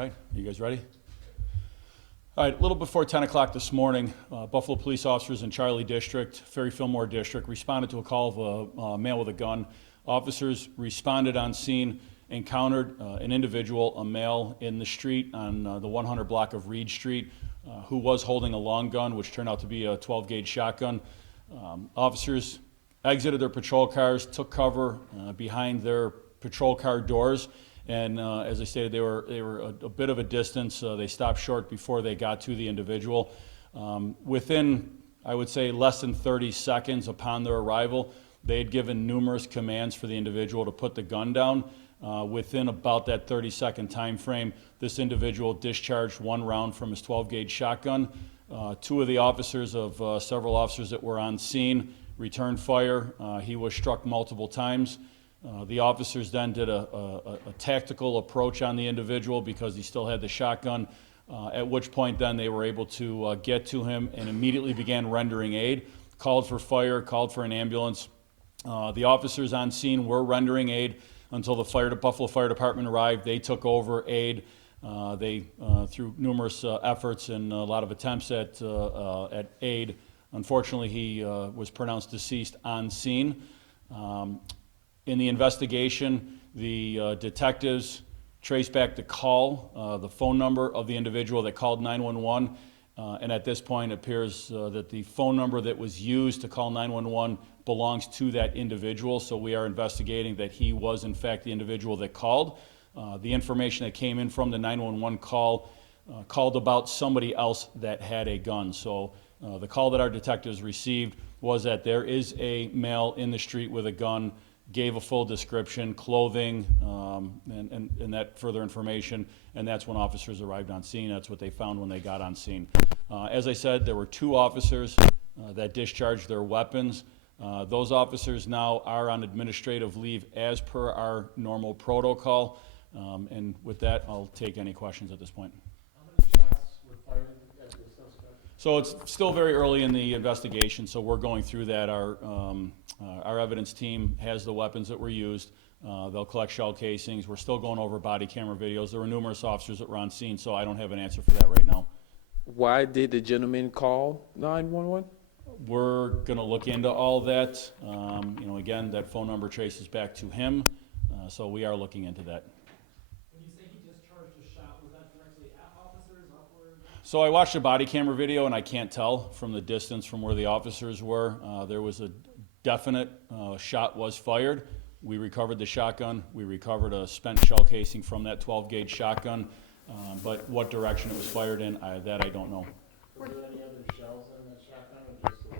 All right, you guys ready? All right, a little before 10 o'clock this morning, Buffalo police officers in Charlie District, Ferry Fillmore District, responded to a call of a male with a gun. Officers responded on scene, encountered an individual, a male, in the street on the 100 block of Reed Street, who was holding a long gun, which turned out to be a 12-gauge shotgun. Officers exited their patrol cars, took cover behind their patrol car doors, and as I stated, they were a bit of a distance. They stopped short before they got to the individual. Within, I would say, less than 30 seconds upon their arrival, they had given numerous commands for the individual to put the gun down. Within about that 30-second time frame, this individual discharged one round from his 12-gauge shotgun. Two of the officers of several officers that were on scene returned fire. He was struck multiple times. The officers then did a tactical approach on the individual because he still had the shotgun, at which point then they were able to get to him and immediately began rendering aid, called for fire, called for an ambulance. The officers on scene were rendering aid until the Buffalo Fire Department arrived. They took over aid. Through numerous efforts and a lot of attempts at aid, unfortunately he was pronounced deceased on scene. In the investigation, the detectives traced back the call, the phone number of the individual that called 911, and at this point it appears that the phone number that was used to call 911 belongs to that individual, so we are investigating that he was in fact the individual that called. The information that came in from the 911 call called about somebody else that had a gun. So the call that our detectives received was that there is a male in the street with a gun, gave a full description, clothing, and that further information, and that's when officers arrived on scene. That's what they found when they got on scene. As I said, there were two officers that discharged their weapons. Those officers now are on administrative leave as per our normal protocol. And with that, I'll take any questions at this point. How many shots were fired at the suspect? So it's still very early in the investigation, so we're going through that. Our evidence team has the weapons that were used. They'll collect shell casings. We're still going over body camera videos. There were numerous officers that were on scene, so I don't have an answer for that right now. Why did the gentleman call 911? We're going to look into all that. Again, that phone number traces back to him, so we are looking into that. When you say he discharged a shot, was that directly at officers, upward? So I watched a body camera video, and I can't tell from the distance from where the officers were. There was a definite shot was fired. We recovered the shotgun. We recovered a spent shell casing from that 12-gauge shotgun, but what direction it was fired in, that I don't know. Were there any other shells in that shotgun or just the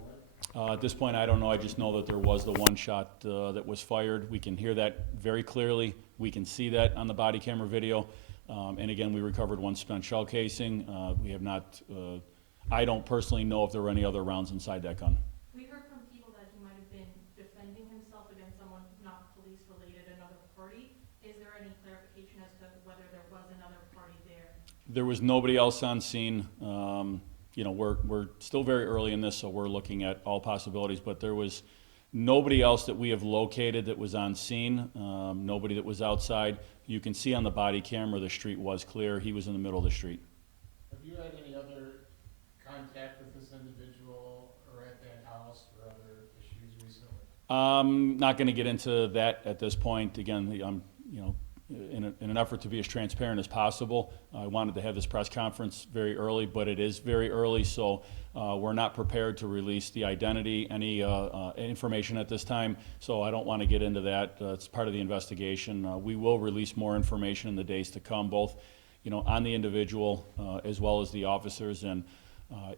one? At this point, I don't know. I just know that there was the one shot that was fired. We can hear that very clearly. We can see that on the body camera video. And again, we recovered one spent shell casing. We have not, I don't personally know if there were any other rounds inside that gun. We heard from people that he might have been defending himself against someone not police related, another party. Is there any clarification as to whether there was another party there? There was nobody else on scene. We're still very early in this, so we're looking at all possibilities, but there was nobody else that we have located that was on scene, nobody that was outside. You can see on the body camera the street was clear. He was in the middle of the street. Have you had any other contact with this individual or at that house for other issues recently? Not going to get into that at this point. Again, I'm, in an effort to be as transparent as possible, I wanted to have this press conference very early, but it is very early, so we're not prepared to release the identity, any information at this time, so I don't want to get into that. It's part of the investigation. We will release more information in the days to come, both on the individual as well as the officers, and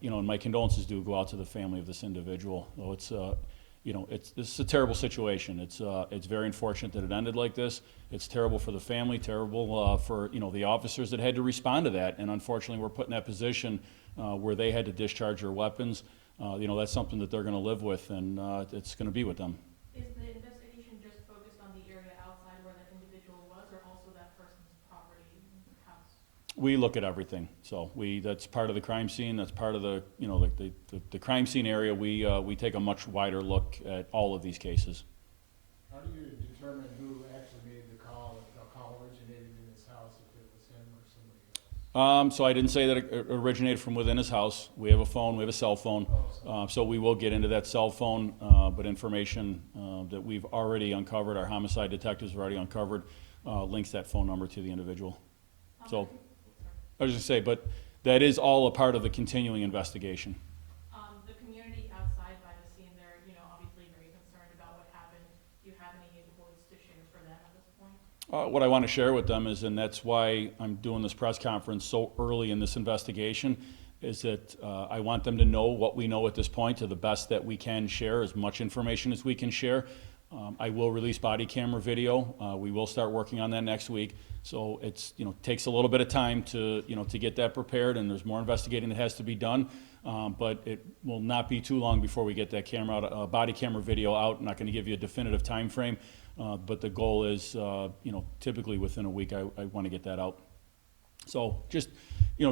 and my condolences do go out to the family of this individual. It's a terrible situation. It's very unfortunate that it ended like this. It's terrible for the family, terrible for the officers that had to respond to that, and unfortunately we're put in that position where they had to discharge their weapons. That's something that they're going to live with, and it's going to be with them. Is the investigation just focused on the area outside where that individual was, or also that person's property, house? We look at everything. So that's part of the crime scene. That's part of the the crime scene area. We take a much wider look at all of these cases. How do you determine who actually made the call, if the call originated in his house, if it was him or somebody else? So I didn't say that it originated from within his house. We have a phone, we have a cell phone. So we will get into that cell phone, but information that we've already uncovered, our homicide detectives have already uncovered, links that phone number to the individual. So, I was just say, but that is all a part of the continuing investigation. The community outside by the scene, they're, obviously very concerned about what happened. Do you have any voice to share for them at this point? What I want to share with them is, and that's why I'm doing this press conference so early in this investigation, is that I want them to know what we know at this point to the best that we can share, as much information as we can share. I will release body camera video. We will start working on that next week. So it's, takes a little bit of time to, to get that prepared, and there's more investigating that has to be done. But it will not be too long before we get that camera out, body camera video out. I'm not going to give you a definitive time frame, but the goal is, typically within a week, I want to get that out. So just,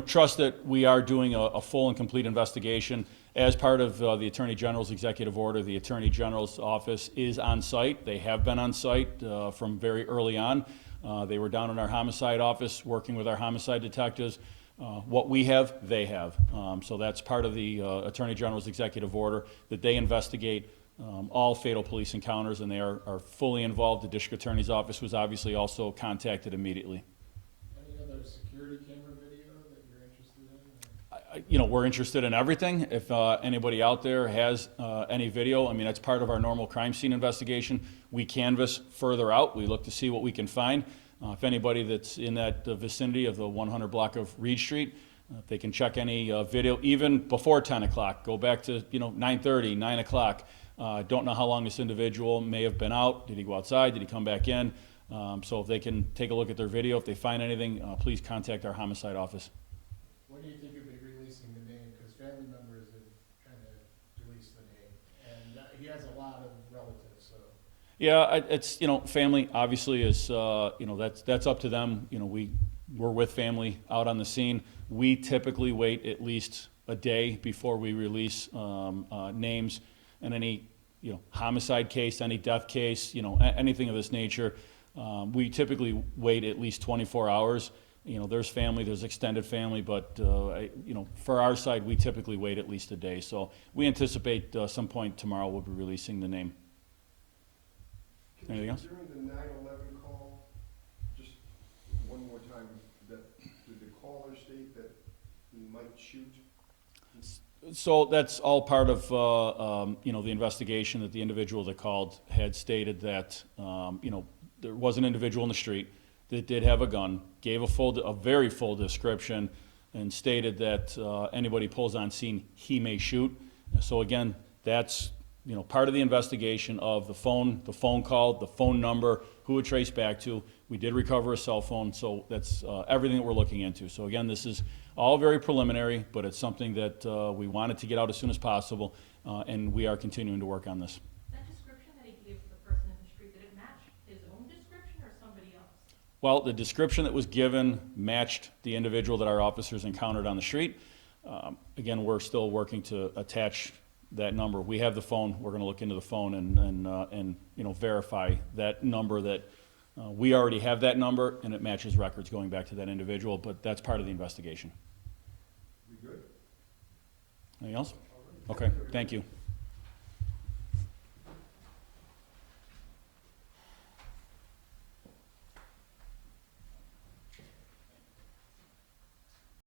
trust that we are doing a full and complete investigation. As part of the Attorney General's executive order, the Attorney General's office is on site. They have been on site from very early on. They were down in our homicide office working with our homicide detectives. What we have, they have. So that's part of the Attorney General's executive order, that they investigate all fatal police encounters, and they are fully involved. The District Attorney's office was obviously also contacted immediately. Any other security camera video that you're interested in? We're interested in everything. If anybody out there has any video, that's part of our normal crime scene investigation. We canvass further out. We look to see what we can find. If anybody that's in that vicinity of the 100 block of Reed Street, if they can check any video, even before 10 o'clock, go back to 9:30, 9 o'clock. Don't know how long this individual may have been out. Did he go outside? Did he come back in? So if they can take a look at their video, if they find anything, please contact our homicide office. When do you think you'll be releasing the name? Because family members have kind of released the name, and he has a lot of relatives, so. Yeah, it's, family obviously is, that's up to them. We're with family out on the scene. We typically wait at least a day before we release names and any, homicide case, any death case, anything of this nature. We typically wait at least 24 hours. There's family, there's extended family, but, for our side, we typically wait at least a day. So we anticipate some point tomorrow we'll be releasing the name. Anything else? During the 9/11 call, just one more time, did the caller state that he might shoot? So that's all part of, the investigation, that the individual that called had stated that, there was an individual in the street that did have a gun, gave a very full description, and stated that anybody pulls on scene, he may shoot. So again, that's, part of the investigation of the phone call, the phone number, who it traced back to. We did recover a cell phone, so that's everything that we're looking into. So again, this is all very preliminary, but it's something that we wanted to get out as soon as possible, and we are continuing to work on this. That description that he gave the person in the street, did it match his own description or somebody else? Well, the description that was given matched the individual that our officers encountered on the street. Again, we're still working to attach that number. We have the phone. We're going to look into the phone and verify that number, that we already have that number, and it matches records going back to that individual, but that's part of the investigation. We good? Anything else? Okay, thank you.